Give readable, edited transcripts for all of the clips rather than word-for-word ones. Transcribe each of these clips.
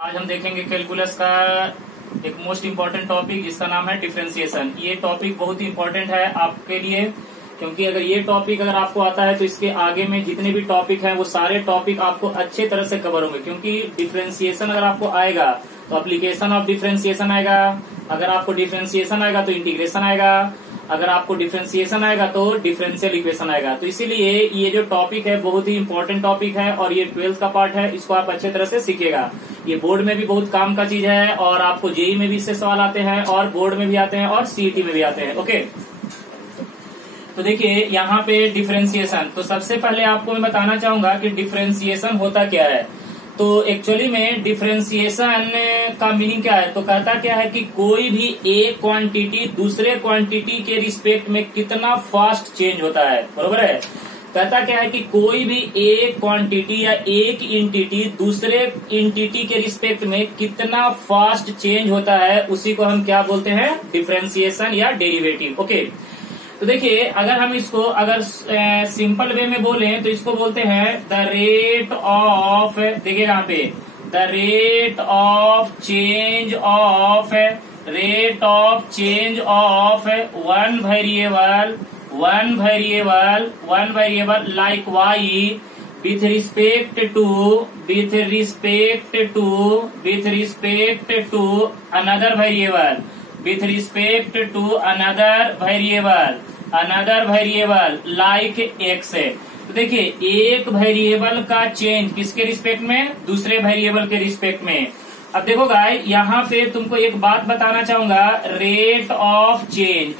आज हम देखेंगे कैलकुलस का एक मोस्ट इम्पोर्टेंट टॉपिक जिसका नाम है डिफरेंशिएशन। ये टॉपिक बहुत ही इम्पोर्टेंट है आपके लिए, क्योंकि अगर ये टॉपिक अगर आपको आता है तो इसके आगे में जितने भी टॉपिक हैं वो सारे टॉपिक आपको अच्छे तरह से कवर होंगे। क्योंकि डिफरेंशिएशन अगर आपको आएगा तो एप्लीकेशन ऑफ डिफरेंशिएशन आएगा, अगर आपको डिफरेंशिएशन आएगा तो इंटीग्रेशन आएगा, अगर आपको डिफरेंशिएशन आएगा तो डिफरेंशियल इक्वेशन आएगा। तो इसीलिए ये जो टॉपिक है बहुत ही इंपॉर्टेंट टॉपिक है और ये 12th का पार्ट है, इसको आप अच्छे तरह से सीखेगा। ये बोर्ड में भी बहुत काम का चीज है और आपको जेई में भी इससे सवाल आते हैं और बोर्ड में भी आते हैं और सीईटी में भी आते हैं। ओके, तो देखिए यहाँ पे डिफरेंशिएशन, तो सबसे पहले आपको मैं बताना चाहूंगा कि डिफरेंशिएशन होता क्या है। तो एक्चुअली में डिफरेंशिएशन का मीनिंग क्या है, तो कहता क्या है कि कोई भी एक क्वांटिटी दूसरे क्वांटिटी के रिस्पेक्ट में कितना फास्ट चेंज होता है। बरोबर है। कहता क्या है कि कोई भी एक क्वांटिटी या एक इंटिटी दूसरे इंटिटी के रिस्पेक्ट में कितना फास्ट चेंज होता है, उसी को हम क्या बोलते हैं, डिफरेंशिएशन या डेरिवेटिव। ओके, तो देखिए अगर हम इसको अगर सिंपल वे में बोले तो इसको बोलते हैं द रेट ऑफ, देखिए यहाँ पे the rate of change of one variable like why with respect to another variable like x है। तो देखिए एक वेरिएबल का चेंज किसके रिस्पेक्ट में, दूसरे वेरिएबल के रिस्पेक्ट में। अब देखो गाइस यहाँ पे तुमको एक बात बताना चाहूंगा, रेट ऑफ चेंज।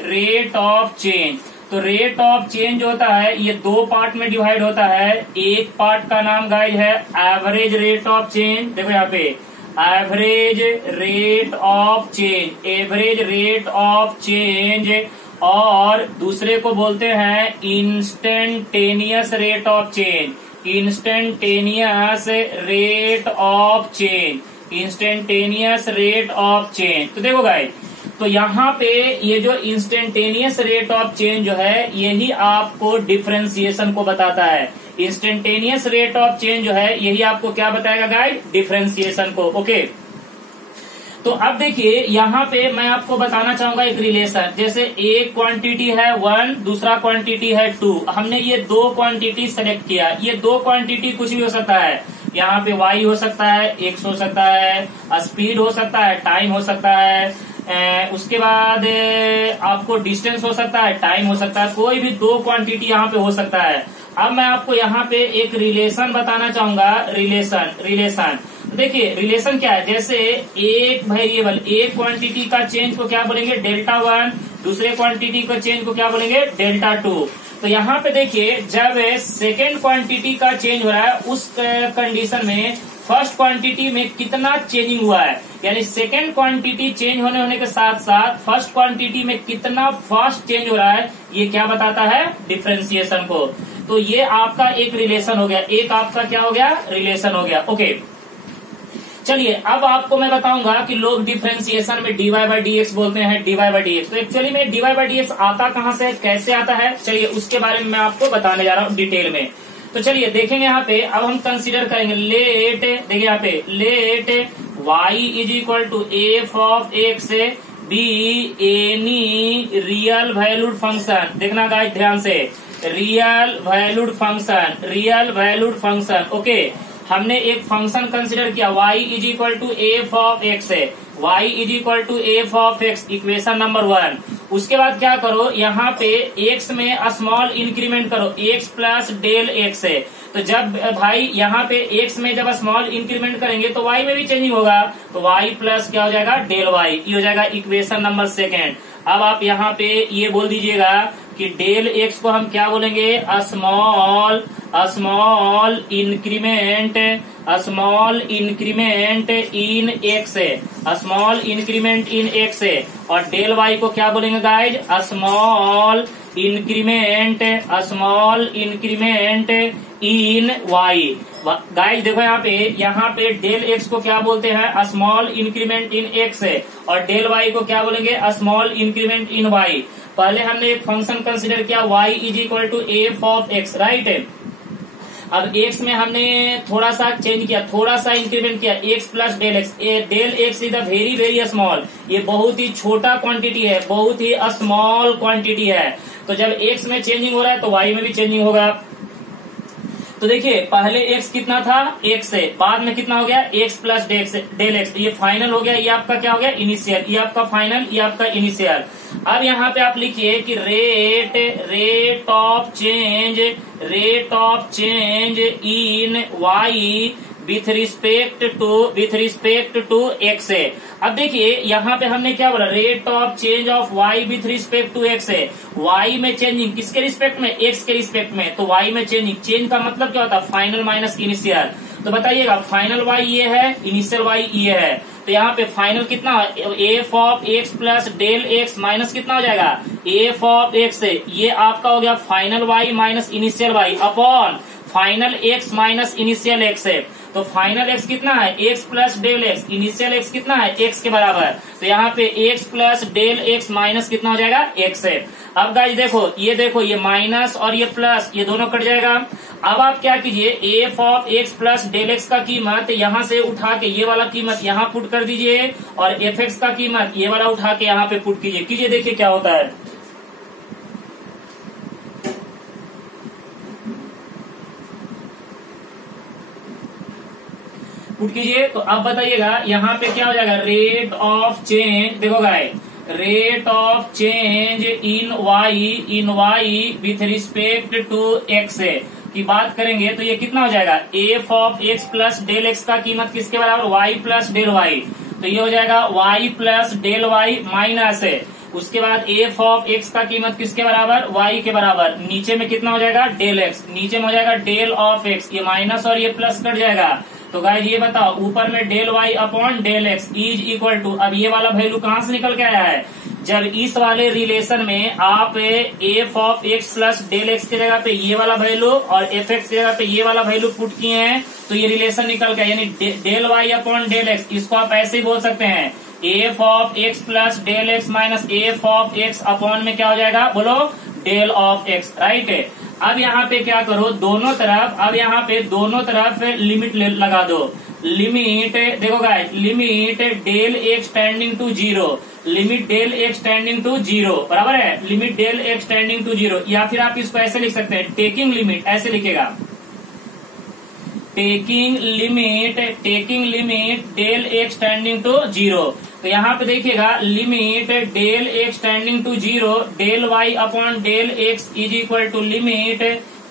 तो रेट ऑफ चेंज होता है ये दो पार्ट में डिवाइड होता है। एक पार्ट का नाम गाइस है एवरेज रेट ऑफ चेंज, देखो यहाँ पे एवरेज रेट ऑफ चेंज, और दूसरे को बोलते हैं इंस्टेंटेनियस रेट ऑफ चेंज। तो देखो गाइस, तो यहाँ पे ये जो इंस्टेंटेनियस रेट ऑफ चेंज जो है यही आपको डिफरेंशिएशन को बताता है। इंस्टेंटेनियस रेट ऑफ चेंज जो है यही आपको क्या बताएगा गाइस, डिफरेंशिएशन को। ओके, तो अब देखिए यहाँ पे मैं आपको बताना चाहूंगा एक रिलेशन, जैसे एक क्वांटिटी है 1, दूसरा क्वांटिटी है 2। हमने ये दो क्वांटिटी सेलेक्ट किया, ये दो क्वांटिटी कुछ भी हो सकता है। यहाँ पे y हो सकता है, x हो सकता है, स्पीड हो सकता है, टाइम हो सकता है, उसके बाद आपको डिस्टेंस हो सकता है, टाइम हो सकता है, कोई भी दो क्वांटिटी यहाँ पे हो सकता है। अब मैं आपको यहाँ पे एक रिलेशन बताना चाहूंगा। रिलेशन देखिए रिलेशन क्या है, जैसे एक वेरिएबल एक क्वांटिटी का चेंज को क्या बोलेंगे, डेल्टा 1, दूसरे क्वांटिटी का चेंज को क्या बोलेंगे, डेल्टा 2। तो यहाँ पे देखिए जब सेकेंड क्वांटिटी का चेंज हो रहा है उस कंडीशन में फर्स्ट क्वांटिटी में कितना चेंजिंग हुआ है, यानी सेकेंड क्वांटिटी चेंज होने के साथ साथ फर्स्ट क्वांटिटी में कितना फास्ट चेंज हो रहा है, ये क्या बताता है, डिफरेंशिएशन को। तो ये आपका एक रिलेशन हो गया, एक आपका क्या हो गया, रिलेशन हो गया। ओके, चलिए अब आपको मैं बताऊंगा कि लोग डिफरेंशिएशन में dy/dx बोलते हैं, dy/dx। तो एक्चुअली में dy/dx आता कहाँ से, कैसे आता है, चलिए उसके बारे में मैं आपको बताने जा रहा हूँ डिटेल में। तो चलिए देखेंगे यहाँ पे, अब हम कंसीडर करेंगे लेट, देखिए यहाँ पे let y = f of x be any real valued function. देखना गाइस ध्यान से, रियल वैल्यूड फंक्शन। ओके, हमने एक फंक्शन कंसिडर किया y = f ऑफ x है, y = f of x, equation number 1। उसके बाद क्या करो, यहाँ पे x में स्मॉल इंक्रीमेंट करो, x प्लस डेल x है। तो जब भाई यहाँ पे x में जब स्मॉल इंक्रीमेंट करेंगे तो y में भी चेंजिंग होगा, तो y प्लस क्या हो जाएगा, डेल y, ये हो जाएगा इक्वेशन नंबर 2। अब आप यहाँ पे ये बोल दीजिएगा कि डेल x को हम क्या बोलेंगे, स्मॉल इंक्रीमेंट इन x है, स्मॉल इंक्रीमेंट इन x है। और डेल y को क्या बोलेंगे guys, small increment in y। Guys देखो यहाँ पे डेल x को क्या बोलते हैं, स्मॉल इंक्रीमेंट इन x है, और डेल y को क्या बोलेंगे, स्मॉल इंक्रीमेंट इन y। पहले हमने एक फंक्शन कंसिडर किया y = f of x, right. अब एक्स में हमने थोड़ा सा चेंज किया, थोड़ा सा इंक्रीमेंट किया, x plus del x. Del x is the very very small, ये बहुत ही छोटा क्वांटिटी है, बहुत ही स्मॉल क्वांटिटी है। तो जब एक्स में चेंजिंग हो रहा है तो वाई में भी चेंजिंग होगा। तो देखिए पहले x कितना था, x से, बाद में कितना हो गया, x प्लस डेल एक्स। ये फाइनल हो गया, ये आपका क्या हो गया, इनिशियल। ये आपका फाइनल, ये आपका इनिशियल। अब यहाँ पे आप लिखिए कि rate of change in y with respect to x है। अब देखिए यहाँ पे हमने क्या बोला, rate of change of y with respect to x है। y में चेंजिंग किसके रिस्पेक्ट में, x के रिस्पेक्ट में। तो y में चेंज का मतलब क्या होता है, फाइनल माइनस इनिशियल। तो बताइएगा फाइनल y ये है, इनिशियल y ये है। तो यहाँ पे फाइनल कितना, f of x plus del x minus कितना हो जाएगा, एफ ऑफ एक्स है। ये आपका हो गया final y minus initial y upon final x minus initial x है। तो फाइनल x कितना है, x plus del x, initial x कितना है, x के बराबर। तो यहाँ पे x plus del x minus कितना हो जाएगा, x है। अब गाइस देखो ये माइनस और ये प्लस, ये दोनों कट जाएगा। अब आप क्या कीजिए, f of x plus del x का कीमत यहाँ से उठा के ये वाला कीमत यहाँ पुट कर दीजिए, और एफ एक्स का कीमत ये वाला उठा के यहाँ पे पुट कीजिए। देखिए क्या होता है। पुट कीजिए। तो अब बताइएगा यहाँ पे क्या हो जाएगा, रेट ऑफ चेंज, देखो guys, rate of change in y with respect to x की बात करेंगे तो ये कितना हो जाएगा, f of x plus del x का कीमत किसके बराबर, वाई प्लस डेल वाई। तो ये हो जाएगा y plus del y minus है। उसके बाद एफ ऑफ एक्स का कीमत किसके बराबर, वाई के बराबर। नीचे में कितना हो जाएगा, डेल एक्स, नीचे में हो जाएगा डेल ऑफ एक्स। ये माइनस और ये प्लस कट जाएगा। तो गाइस ये बताओ, ऊपर में del y upon del x is equal to, अब ये वाला वैल्यू कहाँ से निकल के आया है, जब इस वाले रिलेशन में आप f of x plus del x की जगह पे ये वाला वैल्यू और एफ एक्स की जगह पे ये वाला वैल्यू पुट किए हैं तो ये रिलेशन निकल गया, यानी del y upon del x. इसको आप ऐसे ही बोल सकते हैं, f of x plus del x minus f of x upon में क्या हो जाएगा, बोलो, डेल ऑफ एक्स, राइट है। अब यहाँ पे क्या करो, दोनों तरफ, अब यहाँ पे दोनों तरफ लिमिट लगा दो। लिमिट देखो guys, limit del x tending to zero, limit del x tending to zero, बराबर है, limit del x tending to zero. या फिर आप इसको ऐसे लिख सकते हैं, टेकिंग लिमिट, ऐसे लिखेगा, taking limit del x tending to zero. तो यहाँ पे देखिएगा, limit del x tending to zero, del y upon del x is equal to limit,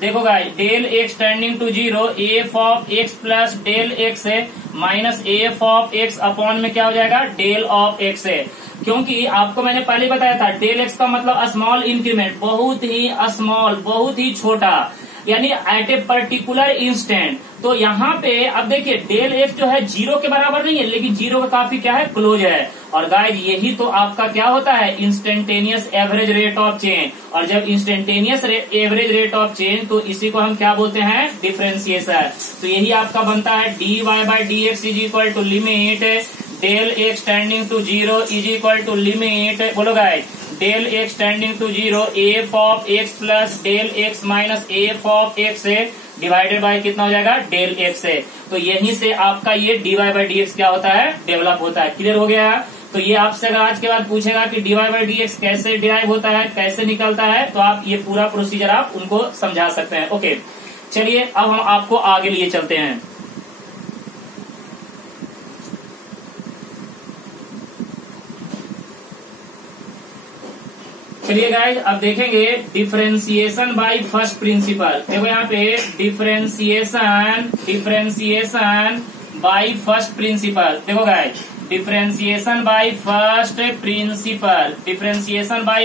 देखो guys, del x tending to zero, f of x plus del x है minus f of x upon में क्या हो जाएगा, del of x है। क्योंकि आपको मैंने पहले बताया था, डेल एक्स का मतलब स्मॉल इंक्रीमेंट, बहुत ही स्मॉल, बहुत ही छोटा, यानी एट ए पर्टिकुलर इंस्टेंट। तो यहाँ पे अब देखिए, डेल एक्स जो है जीरो के बराबर नहीं है, लेकिन जीरो का काफी क्या है, क्लोज है। और गाइस यही तो आपका क्या होता है, instantaneous average rate of change. और जब instantaneous average rate of change, तो इसी को हम क्या बोलते हैं, डिफरेंशिएशन। तो यही आपका बनता है, d y by d x is equal to limit del x tending to zero is equal to limit, बोलो guys, del x tending to zero, f of x plus del x minus f of x है divided by कितना हो जाएगा, del x है। तो यहीं से आपका ये d y by d x क्या होता है, डेवलप होता है। क्लियर हो गया। तो ये आपसे अगर आज के बाद पूछेगा कि d y by d x कैसे डिराइव होता है, कैसे निकलता है, तो आप ये पूरा प्रोसीजर आप उनको समझा सकते हैं। ओके, चलिए अब हम आपको आगे लिए चलते हैं। चलिए गाइस, अब देखेंगे डिफरेंशिएशन बाय फर्स्ट प्रिंसिपल। देखो यहाँ पे डिफरेंशिएशन बाय फर्स्ट प्रिंसिपल। देखो guys, differentiation by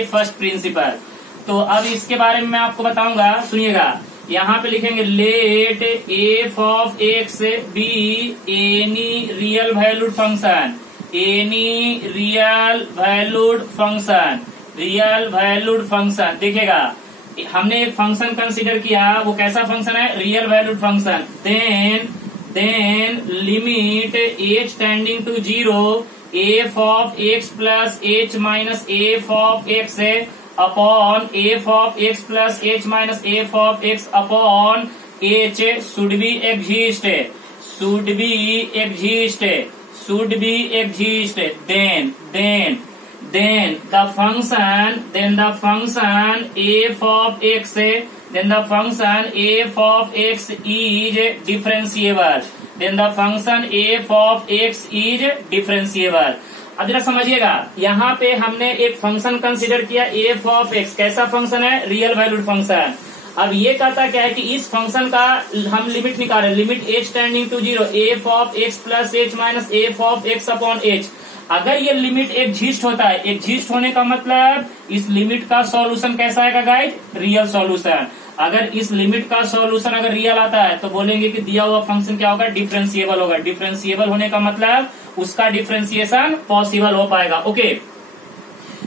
first principle. तो अब इसके बारे में मैं आपको बताऊंगा, सुनिएगा। यहाँ पे लिखेंगे, let f of x be any real valued function, any real valued function. देखिएगा, हमने एक फंक्शन कंसीडर किया, वो कैसा फंक्शन है, real valued function. Then limit h tending to zero, f of x plus h minus f of x upon f of x plus h minus f of x upon h should be exist, should be exist, should be exist, then the function f of x, then the function f of x is differentiable, then the function f of x is differentiable। अब जरा समझिएगा, यहाँ पे हमने एक function consider किया f of x। कैसा function है? Real valued function. अब ये कहता क्या है कि इस फंक्शन का हम लिमिट निकाल रहे, limit h tending to 0 f of x plus h minus f of x upon h। अगर ये लिमिट एग्जिस्ट होता है, एग्जिस्ट होने का मतलब इस लिमिट का सॉल्यूशन कैसा आएगा गाइड? Real solution. अगर इस लिमिट का सॉल्यूशन अगर रियल आता है तो बोलेंगे कि दिया हुआ फंक्शन क्या होगा? डिफरेंशिएबल होगा। डिफरेंशिएबल होने का मतलब उसका डिफरेंशिएशन पॉसिबल हो पाएगा। ओके,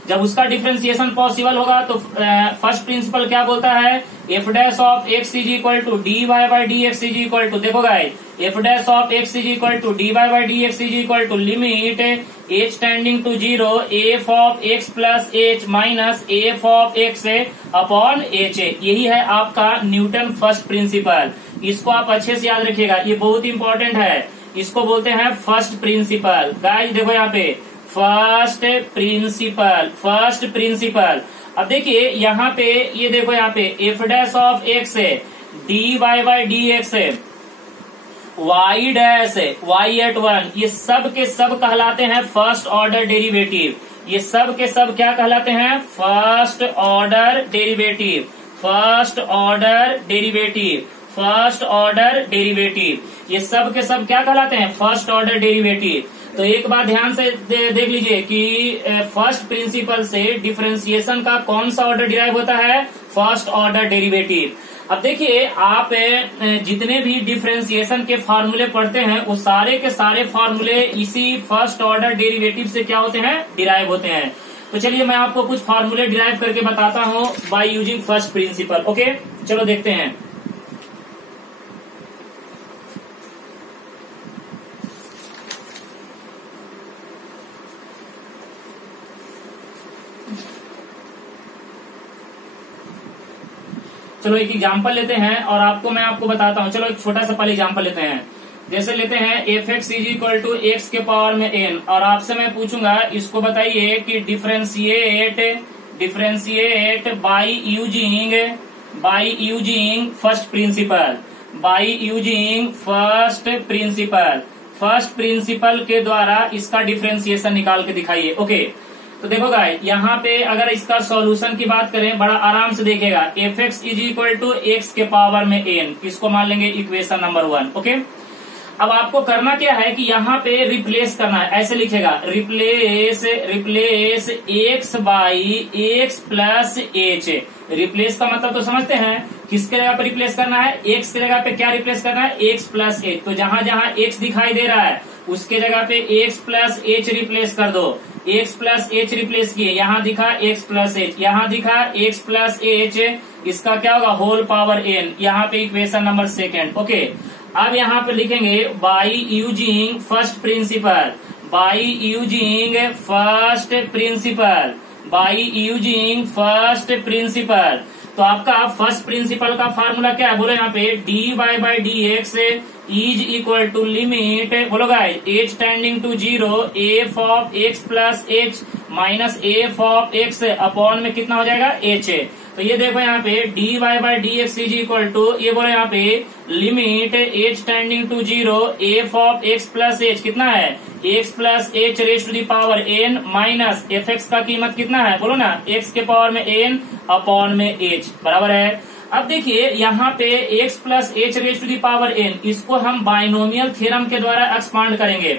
जब उसका डिफरेंशिएशन पॉसिबल होगा तो फर्स्ट प्रिंसिपल क्या बोलता है? F dash of x is equal to d y by d x is equal to, देखो guys, f dash of x is equal to d y by d x is equal to limit h tending to 0 f of x plus h minus f of x upon h. यही है आपका Newton first principle. इसको आप अच्छे से याद रखिएगा, ये बहुत इंपॉर्टेंट है। इसको बोलते हैं फर्स्ट प्रिंसिपल। गाइस देखो यहाँ पे फर्स्ट प्रिंसिपल, फर्स्ट प्रिंसिपल। अब देखिए यहाँ पे, ये देखो यहाँ पे एफ डैश ऑफ एक्स है, d y by d x है, वाई डैश है, वाई एट 1, ये सब के सब कहलाते हैं फर्स्ट ऑर्डर डेरिवेटिव। ये सब के सब क्या कहलाते हैं? First order derivative, first order derivative, first order derivative. ये सब के सब क्या कहलाते हैं? First order derivative. तो एक बात ध्यान से देख लीजिए कि फर्स्ट प्रिंसिपल से डिफरेंशिएशन का कौन सा ऑर्डर डिराइव होता है? First order derivative. अब देखिए, आप जितने भी डिफरेंशिएशन के फॉर्मूले पढ़ते हैं वो सारे के सारे फॉर्मूले इसी फर्स्ट ऑर्डर डेरिवेटिव से क्या होते हैं? डिराइव होते हैं। तो चलिए मैं आपको कुछ फॉर्मूले डिराइव करके बताता हूँ bye using first principal. Okay, चलो देखते हैं। चलो एक एग्जाम्पल लेते हैं और मैं आपको बताता हूँ। चलो एक छोटा सा पहले एग्जाम्पल लेते हैं। जैसे लेते हैं f x is equal to x के पावर में एन, और आपसे मैं पूछूंगा इसको बताइए कि differentiate by using first principle, by using first principle, first principle के द्वारा इसका डिफरेंशिएशन निकाल के दिखाइए। ओके, तो देखो गाइस, यहाँ पे अगर इसका सॉल्यूशन की बात करें बड़ा आराम से देखिएगा, f x is equal to x के पावर में एन, इसको मान लेंगे इक्वेशन नंबर 1। ओके, अब आपको करना क्या है कि यहाँ पे रिप्लेस करना है। ऐसे लिखेगा, replace x by x plus H. Replace का मतलब तो समझते हैं, किसके जगह पे रिप्लेस करना है? एक्स के जगह पे क्या रिप्लेस करना है? X plus H. तो जहां जहां एक्स दिखाई दे रहा है उसके जगह पे एक्स प्लस एच रिप्लेस कर दो। एक्स प्लस एच रिप्लेस किए, यहाँ दिखा एक्स प्लस एच, यहाँ दिखा एक्स प्लस एच, इसका क्या होगा? Whole power n. यहाँ पे इक्वेशन नंबर 2। ओके, अब यहाँ पे लिखेंगे bye using first principle, by using first principle, by using first principal. तो आपका फर्स्ट प्रिंसिपल का फार्मूला क्या है? बोलो यहाँ पे d y by d x is equal to limit, बोलो guys, h tending to 0 f of x plus h minus f of x upon में कितना हो जाएगा? एच। तो ये देखो यहाँ पे d y by d x is equal to, ये बोलो यहाँ पे limit h tending to 0 f of x plus h कितना है? X plus h raise to the power n minus f x का कीमत कितना है? बोलो ना, एक्स के पावर में एन अपॉन में एच, बराबर है। अब देखिए यहाँ पे x plus h raise to the power n, इसको हम बाइनोमियल थ्योरम के द्वारा एक्सपांड करेंगे।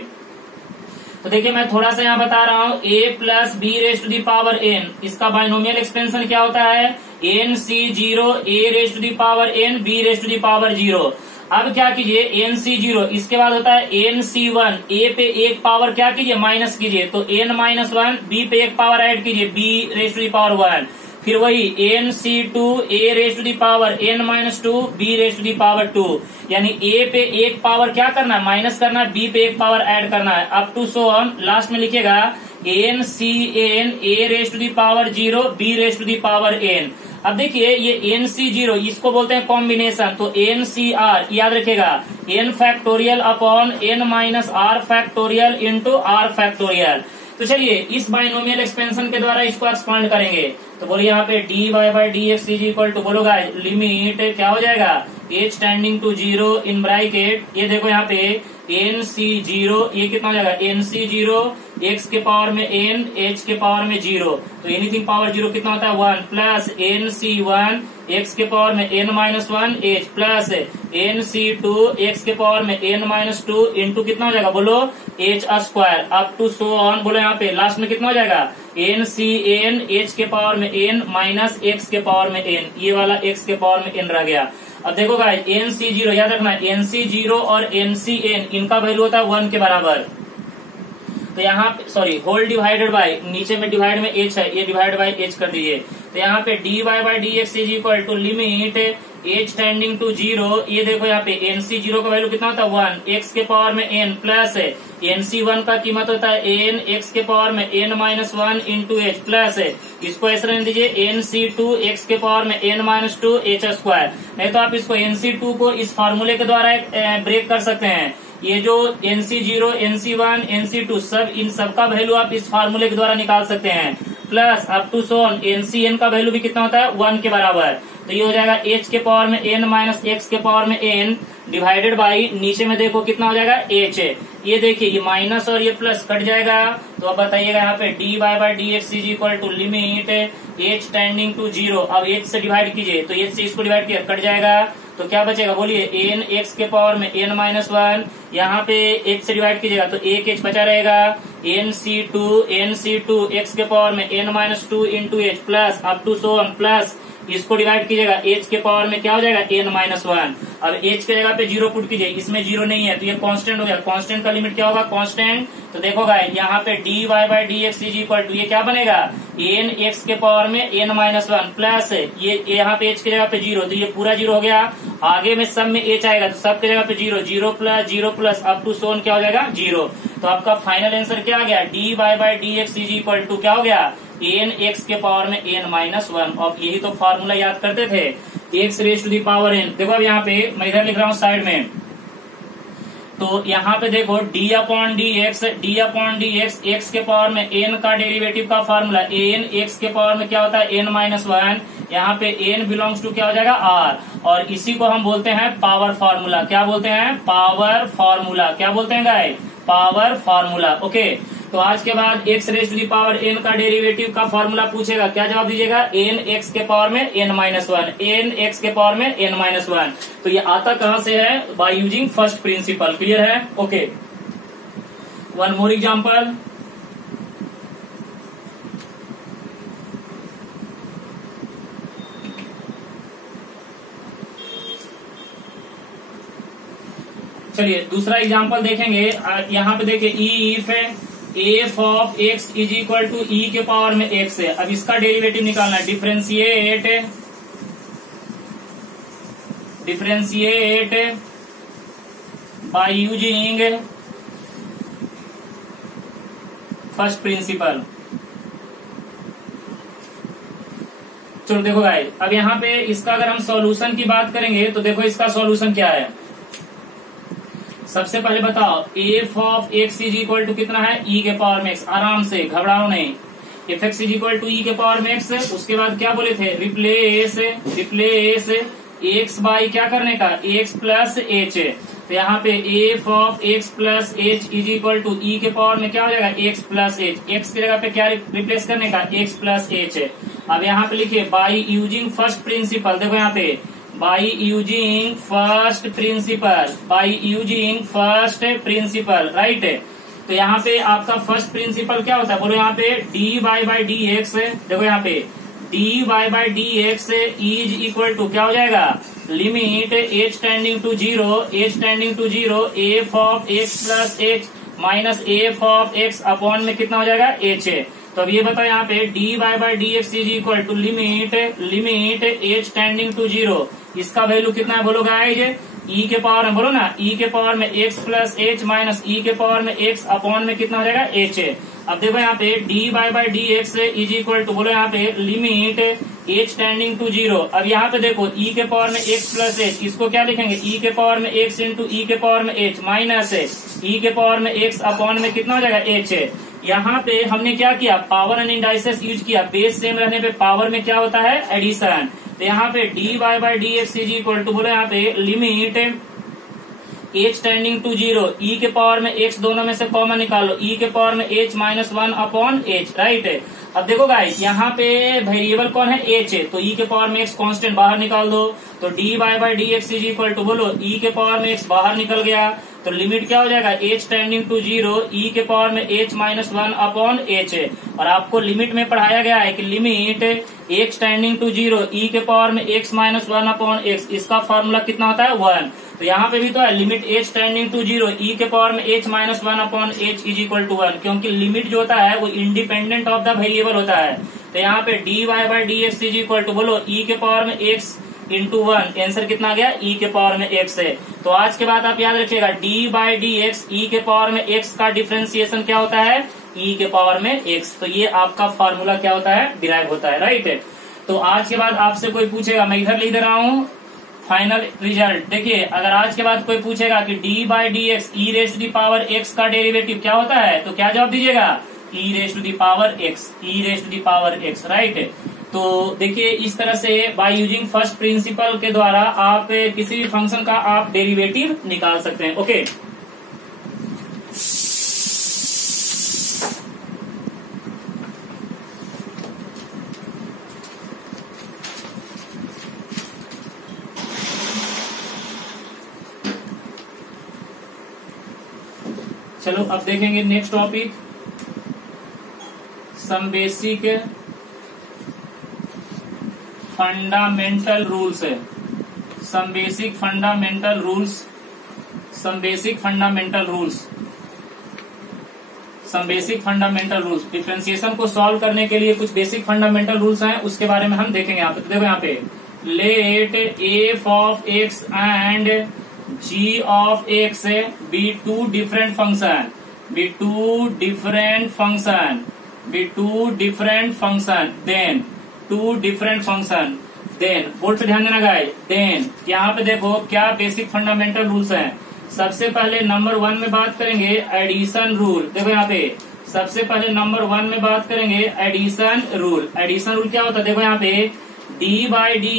तो देखिए मैं थोड़ा सा यहाँ बता रहा हूँ, a plus b raise to the power n, इसका बाइनोमियल एक्सपेंशन क्या होता है? nc0 a raise to the power n b raise to the power 0। अब क्या कीजिए, nc0, इसके बाद होता है nc1, a पे एक पावर क्या कीजिए? माइनस कीजिए, तो n-1, b पे एक पावर ऐड कीजिए, b raise to the power 1, फिर वही nc2 a raise to the power n-2 b raise to the power 2, यानी a पे एक पावर क्या करना है? माइनस करना है, b पे एक पावर ऐड करना है, up to so on. Last में लिखिएगा n c n a raise to the power 0 b raise to the power n. अब देखिए ये एन सी 0 इसको बोलते हैं कॉम्बिनेशन, तो एन सी आर याद रखेगा n factorial upon n minus r factorial into r factorial. तो चलिए इस बाइनोमियल एक्सपेंशन के द्वारा इसको एक्सपांड करेंगे, तो बोलिए यहाँ पे d y by d x is equal to बोलो गाइस लिमिट क्या हो जाएगा h tending to 0 in bracket, ये देखो यहाँ पे एन सी 0 ये कितना हो जाएगा एन सी 0 एक्स के पावर में एन एच के पावर में 0, तो एनीथिंग पावर 0 कितना होता है 1 प्लस एन सी 1 एक्स के पावर में n minus 1 h plus n c 2 x के पावर में एन माइनस 2 इंटू कितना हो जाएगा बोलो h square up to so on, बोलो यहाँ पे लास्ट में कितना हो जाएगा एन सी एन एच के पावर में एन माइनस एक्स के पावर में एन, ये वाला एक्स के पावर में एन रह गया। अब देखो गाइस एन सी 0 याद रखना एन सी 0 और एन सी एन इनका वैल्यू होता है 1 के बराबर, तो यहाँ पे सॉरी होल डिवाइडेड बाय नीचे में डिवाइड में एच है ये डिवाइड बाय एच कर दीजिए, तो यहाँ पे d y by d x is equal to limit h tending to 0, ये देखो यहाँ पे एन सी 0 का वैल्यू कितना होता है 1 एक्स के पावर में एन प्लस एन सी 1 का कीमत होता है एन एक्स के पावर में n minus 1 into h plus इसको ऐसे रहने दीजिए एन सी 2 एक्स के पावर में एन माइनस 2 एच स्क्वायर, नहीं तो आप इसको एन सी 2 को इस फार्मूले के द्वारा ब्रेक कर सकते हैं। ये जो n c 0 n c 1 n c 2 सब इन सबका वैल्यू आप इस फार्मूले के द्वारा निकाल सकते हैं, plus up to so on n c n का वैल्यू भी कितना होता है 1 के बराबर, तो ये हो जाएगा एच के पावर में एन माइनस एक्स के पावर में एन डिवाइडेड बाई नीचे में देखो कितना हो जाएगा एच, ये देखिए ये माइनस और ये प्लस कट जाएगा, तो अब बताइएगा यहाँ पे d y by d x is equal to limit h tending to 0, अब एच से डिवाइड कीजिए तो एच से इसको डिवाइड किया कट जाएगा, तो क्या बचेगा बोलिए एन एक्स के पावर में एन माइनस 1, यहाँ पे एच से डिवाइड कीजिएगा तो एक एच बचा रहेगा एन सी 2 एक्स के पावर में n minus 2 into h plus up to so on plus इसको डिवाइड कीजिएगा एच के पावर में क्या हो जाएगा एन माइनस 1, अब एच के जगह पे 0 पुट कीजिए, इसमें 0 नहीं है तो ये कांस्टेंट हो गया, कांस्टेंट का लिमिट क्या होगा कांस्टेंट, तो देखो गाइस यहाँ पे d y by d x is equal to ये क्या बनेगा एन एक्स के पावर में एन माइनस 1 प्लस ये यहाँ पे एच के जगह पे 0, तो ये पूरा 0 हो गया, आगे में सब में एच आएगा तो सब के जगह पे 0 प्लस अप टू सोन क्या हो जाएगा 0, तो आपका फाइनल आंसर क्या आ गया d y by d x is equal to क्या हो गया एन एक्स के पावर में एन माइनस 1, और यही तो फॉर्मूला याद करते थे x raise to the power n. देखो अब यहाँ पे मैं इधर लिख रहा हूँ साइड में, तो यहाँ पे देखो D upon D x x के पावर में एन का डेरिवेटिव का फॉर्मूला एन एक्स के पावर में क्या होता है एन माइनस 1, यहाँ पे एन बिलोंग्स टू क्या हो जाएगा आर, और इसी को हम बोलते हैं पावर फॉर्मूला, क्या बोलते हैं पावर फॉर्मूला, क्या बोलते हैं गाइस पावर फॉर्मूला। ओके, तो आज के बाद x raise to the power n का डेरिवेटिव का फॉर्मूला पूछेगा, क्या जवाब दीजिएगा एन एक्स के पावर में एन माइनस 1, एन एक्स के पावर में एन माइनस 1, तो ये आता कहां से है by using first principle, clear है। ओके, वन मोर एग्जांपल, चलिए दूसरा एग्जांपल देखेंगे, यहाँ पे देखिए if f of x is equal to e के पावर में एक्स है, अब इसका डेरिवेटिव निकालना है, differentiate by using first principal. चलो देखो गाइस, अब यहाँ पे इसका अगर हम सॉल्यूशन की बात करेंगे तो देखो इसका सॉल्यूशन क्या है, सबसे पहले बताओ f of x is equal to कितना है ई के पावर में एक्स, आराम से घबराओ नहीं, f x is equal to e के पावर में एक्स, उसके बाद क्या बोले थे रिप्लेस एक्स बाई क्या करने का एक्स प्लस एच, तो यहाँ पे f of x plus h is equal to e के पावर में क्या हो जाएगा एक्स प्लस एच, एक्स की जगह पे क्या रिप्लेस करने का एक्स प्लस एच। अब यहाँ पे लिखिए बाई यूजिंग फर्स्ट प्रिंसिपल, देखो यहाँ पे by using first principal right, तो यहाँ पे आपका फर्स्ट प्रिंसिपल क्या होता है बोलो, यहाँ पे d y by d x, देखो यहाँ पे d y by d x is equal to क्या हो जाएगा limit h tending to 0 f of x plus h minus f of x upon में कितना हो जाएगा एच, तो अब ये बताओ यहाँ पे d y by d x is equal to limit h tending to 0, इसका वैल्यू कितना है बोलो गाइज ई के पावर में, बोलो ना, ई के पावर में एक्स प्लस एच माइनस ई के पावर में एक्स अपॉन में कितना हो जाएगा एच। अब देखो यहाँ पे d by d x is equal to, बोलो यहाँ पे लिमिट एच टेंडिंग टू 0। अब यहाँ पे देखो ई के पावर में एक्स प्लस एच, इसको क्या लिखेंगे, ई के पावर में एक्स इंटू ई के पावर में एच माइनस ई के पावर में एक्स अपॉन में कितना हो जाएगा एच। यहाँ पे हमने क्या किया, पावर एंड इंडाइसेस यूज किया। बेस सेम रहने पे पावर में क्या होता है, एडिशन। तो यहाँ पे d by d x is equal to, बोलो यहाँ पे limit h tending to 0, e के पावर में एक्स दोनों में से कॉमन निकालो, ई के पावर में h minus 1 upon H, right. अब देखो गाइस यहाँ पे वेरिएबल कौन है, एच है, तो ई के पावर में एक्स कांस्टेंट बाहर निकाल दो, तो d by d x is equal to, बोलो ई के पावर में एक्स बाहर निकल गया, तो लिमिट क्या हो जाएगा, एच टेंडिंग टू 0, ई के पावर में एच माइनस 1 अपॉन एच। और आपको लिमिट में पढ़ाया गया है कि limit x tending to 0, e के पावर में एक्स माइनस 1 अपॉन एक्स, इसका फॉर्मूला कितना होता है 1। तो यहाँ पे भी तो है limit h tending to 0, e के पावर में h minus 1 upon h is equal to 1, क्योंकि लिमिट जो होता है वो इंडिपेंडेंट ऑफ द वेरिएबल होता है। तो यहाँ पे d by d x is equal to, बोलो ई के पावर में एक्स इंटू 1, आंसर कितना आ गया, ई के पावर में एक्स है। तो आज के बाद आप याद रखिएगा डी बाई डी एक्स, ई के पावर में एक्स का डिफरेंशिएशन क्या होता है, ई के पावर में एक्स। तो ये आपका फॉर्मूला क्या होता है, डिराइव होता है, राइट। तो आज के बाद आपसे कोई पूछेगा, मैं इधर लिख दे रहा हूँ फाइनल रिजल्ट। देखिए अगर आज के बाद कोई पूछेगा कि d by d x e raise to the power x का डेरिवेटिव क्या होता है, तो क्या जवाब दीजिएगा, e raise to the power x, e raise to the power x, right. तो देखिए इस तरह से बाय यूजिंग फर्स्ट प्रिंसिपल के द्वारा आप किसी भी फंक्शन का आप डेरिवेटिव निकाल सकते हैं। ओके, चलो अब देखेंगे next topic, some basic fundamental rules है, some basic fundamental rules, some basic fundamental rules, some basic fundamental rules. Differentiation को सॉल्व करने के लिए कुछ बेसिक फंडामेंटल रूल्स हैं, उसके बारे में हम देखेंगे। यहाँ पे देखो, यहाँ पे let f of x and g of x be two different function, be two different function, be two different function, then two different function, then board पे ध्यान देना गाइस। then यहाँ पे देखो क्या बेसिक फंडामेंटल रूल्स हैं। सबसे पहले नंबर 1 में बात करेंगे एडिशन रूल। देखो यहाँ पे सबसे पहले नंबर 1 में बात करेंगे एडिशन रूल। एडिशन रूल क्या होता है, देखो यहाँ पे d by d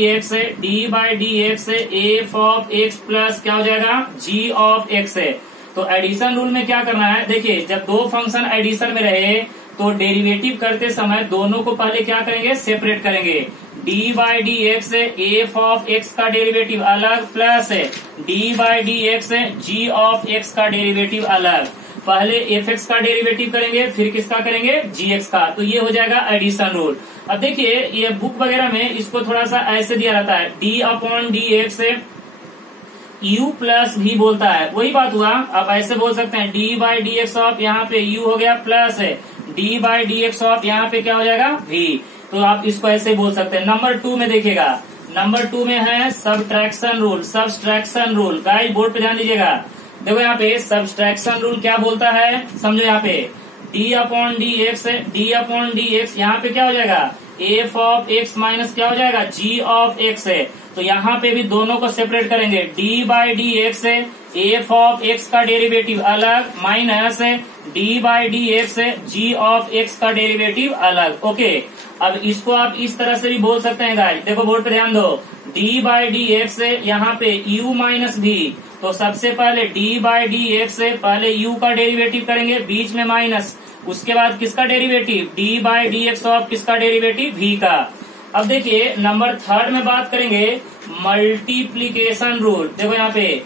x f of x plus क्या हो जाएगा, जी ऑफ एक्स है। तो एडिशन रूल में क्या करना है, देखिए जब दो फंक्शन एडिशन में रहे तो डेरिवेटिव करते समय दोनों को पहले क्या करेंगे, सेपरेट करेंगे। D by d x f of x का डेरिवेटिव अलग plus d by d x g of x का डेरिवेटिव अलग। पहले एफ एक्स का डेरिवेटिव करेंगे फिर किसका करेंगे, जी एक्स का। तो ये हो जाएगा एडिशन रूल। अब देखिए ये बुक वगैरह में इसको थोड़ा सा ऐसे दिया रहता है, D upon D x you plus भी बोलता है, वही बात हुआ। आप ऐसे बोल सकते हैं D by d x of यहाँ पे यू हो गया plus d by d x of यहाँ पे क्या हो जाएगा, वी। तो आप इसको ऐसे बोल सकते हैं। नंबर 2 में देखिएगा, नंबर 2 में है subtraction rule, subtraction rule. Guys board पे ध्यान दीजिएगा, देखो यहाँ पे सबट्रैक्शन रूल क्या बोलता है, समझो यहाँ पे डी अपॉन डी एक्स यहाँ पे क्या हो जाएगा, एफ ऑफ एक्स माइनस क्या हो जाएगा, जी ऑफ एक्स है। तो यहाँ पे भी दोनों को सेपरेट करेंगे, d by d x f of x का डेरिवेटिव अलग minus d by d x g of x का डेरिवेटिव अलग। ओके, अब इसको आप इस तरह से भी बोल सकते हैं गाइस। देखो बोर्ड पे ध्यान दो, डी बाई डी एक्स यहाँ पे u माइनस भी, तो सबसे पहले डी बाई डी एक्स पहले u का डेरिवेटिव करेंगे, बीच में माइनस, उसके बाद किसका derivative, D by d x of किसका डेरिवेटिव, v का। अब देखिए नंबर 3 में बात करेंगे मल्टीप्लीकेशन रूल। देखो यहाँ पे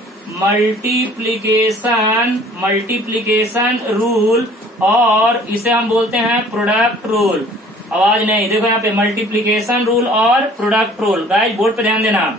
मल्टीप्लीकेशन रूल और इसे हम बोलते हैं प्रोडक्ट रूल। आवाज नहीं, देखो यहाँ पे मल्टीप्लीकेशन रूल और प्रोडक्ट रूल। गाइस बोर्ड पे ध्यान देना।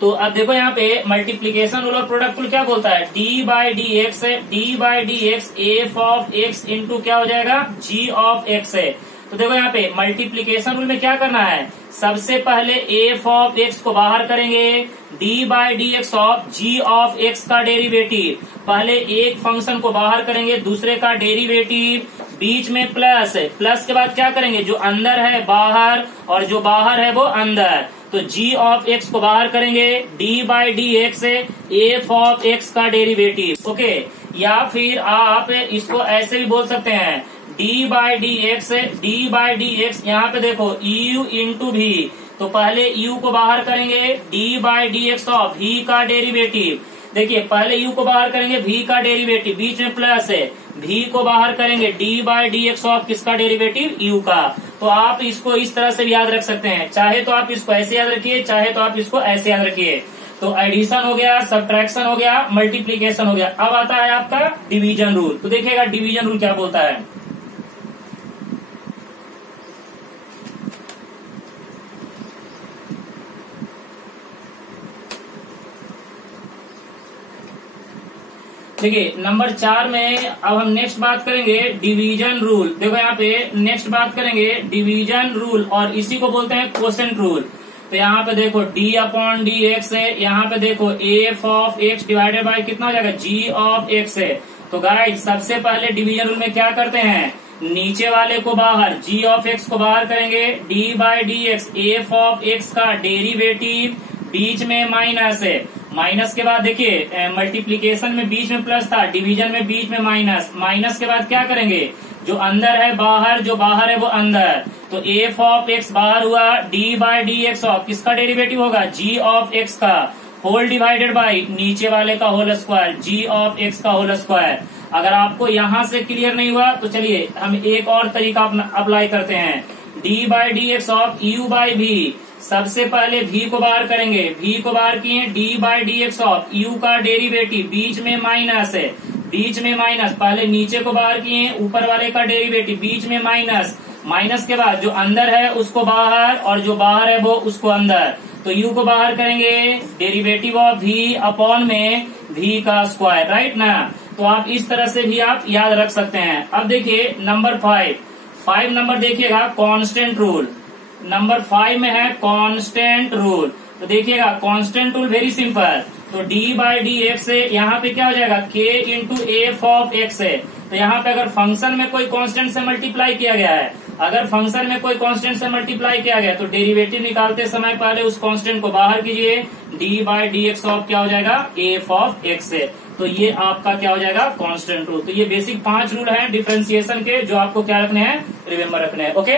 तो अब देखो यहाँ पे मल्टीप्लीकेशन रूल और प्रोडक्ट रूल क्या बोलता है, D by d x f of x into क्या हो जाएगा, जी ऑफ एक्स है। तो देखो यहाँ पे मल्टीप्लीकेशन रूल में क्या करना है, सबसे पहले एफ ऑफ एक्स को बाहर करेंगे, d by d x of g of x का डेरिवेटिव, पहले एक फंक्शन को बाहर करेंगे दूसरे का डेरिवेटिव, बीच में प्लस, प्लस के बाद क्या करेंगे, जो अंदर है बाहर और जो बाहर है वो अंदर, तो g ऑफ x को बाहर करेंगे, d by d x f of x का डेरिवेटिव। ओके, या फिर आप इसको ऐसे भी बोल सकते हैं d बाई डी एक्स, यहाँ पे देखो u इंटू भी, तो पहले u को बाहर करेंगे, d by d x of v का डेरिवेटिव, देखिए पहले u को बाहर करेंगे v का डेरिवेटिव, बीच में प्लस है, v को बाहर करेंगे d by d x of किसका डेरिवेटिव, u का। तो आप इसको इस तरह से भी याद रख सकते हैं, चाहे तो आप इसको ऐसे याद रखिए, चाहे तो आप इसको ऐसे याद रखिए। तो एडिशन हो गया, सब्ट्रैक्शन हो गया, मल्टीप्लीकेशन हो गया। अब आता है आपका डिवीजन रूल। तो देखिएगा डिवीजन रूल क्या बोलता है। देखिए नंबर 4 में अब हम नेक्स्ट बात करेंगे डिवीजन रूल। देखो यहाँ पे नेक्स्ट बात करेंगे डिवीजन रूल, और इसी को बोलते हैं क्वोशेंट रूल। तो यहाँ पे देखो d अपॉन डी एक्स है, यहाँ पे देखो F of x divided by कितना हो जाएगा, g ऑफ एक्स है। तो गाइस सबसे पहले डिवीजन रूल में क्या करते हैं, नीचे वाले को बाहर, g ऑफ एक्स को बाहर करेंगे, d by d x f of x का डेरिवेटिव, बीच में माइनस है, माइनस के बाद देखिए मल्टीप्लीकेशन में बीच में प्लस था, डिवीजन में बीच में माइनस, माइनस के बाद क्या करेंगे, जो अंदर है बाहर, जो बाहर है वो अंदर, तो एफ ऑफ एक्स बाहर हुआ, d by d x of किसका डेरिवेटिव होगा, जी ऑफ एक्स का, होल डिवाइडेड बाई नीचे वाले का whole square, g of x का होल स्क्वायर। अगर आपको यहां से क्लियर नहीं हुआ तो चलिए हम एक और तरीका अप्लाई करते हैं, D by d x of you by भी, सबसे पहले v को बाहर करेंगे, v को बाहर किए, d by d x of u का डेरिवेटिव, बीच में माइनस है, बीच में माइनस, पहले नीचे को बाहर किए, ऊपर वाले का डेरिवेटिव, बीच में माइनस, माइनस के बाद जो अंदर है उसको बाहर और जो बाहर है वो उसको अंदर, तो u को बाहर करेंगे, डेरिवेटिव ऑफ v अपॉन में v का स्क्वायर, राइट ना। तो आप इस तरह से भी आप याद रख सकते हैं। अब देखिए नंबर 5 नंबर देखिएगा कांस्टेंट रूल, नंबर 5 में है कांस्टेंट रूल। तो देखिएगा कांस्टेंट रूल वेरी सिंपल, तो d बाई डी एक्स है, यहाँ पे क्या हो जाएगा k into F of x है। तो यहाँ पे अगर फंक्शन में कोई कांस्टेंट से मल्टीप्लाई किया गया है, अगर फंक्शन में कोई कांस्टेंट से मल्टीप्लाई किया गया तो डेरिवेटिव निकालते समय पहले उस कांस्टेंट को बाहर कीजिए, d by d x of क्या हो जाएगा, एफ ऑफ एक्स है। तो ये आपका क्या हो जाएगा कांस्टेंट रूल। तो ये बेसिक 5 रूल हैं डिफरेंशिएशन के, जो आपको क्या रखने हैं, रिमेम्बर रखने हैं। ओके।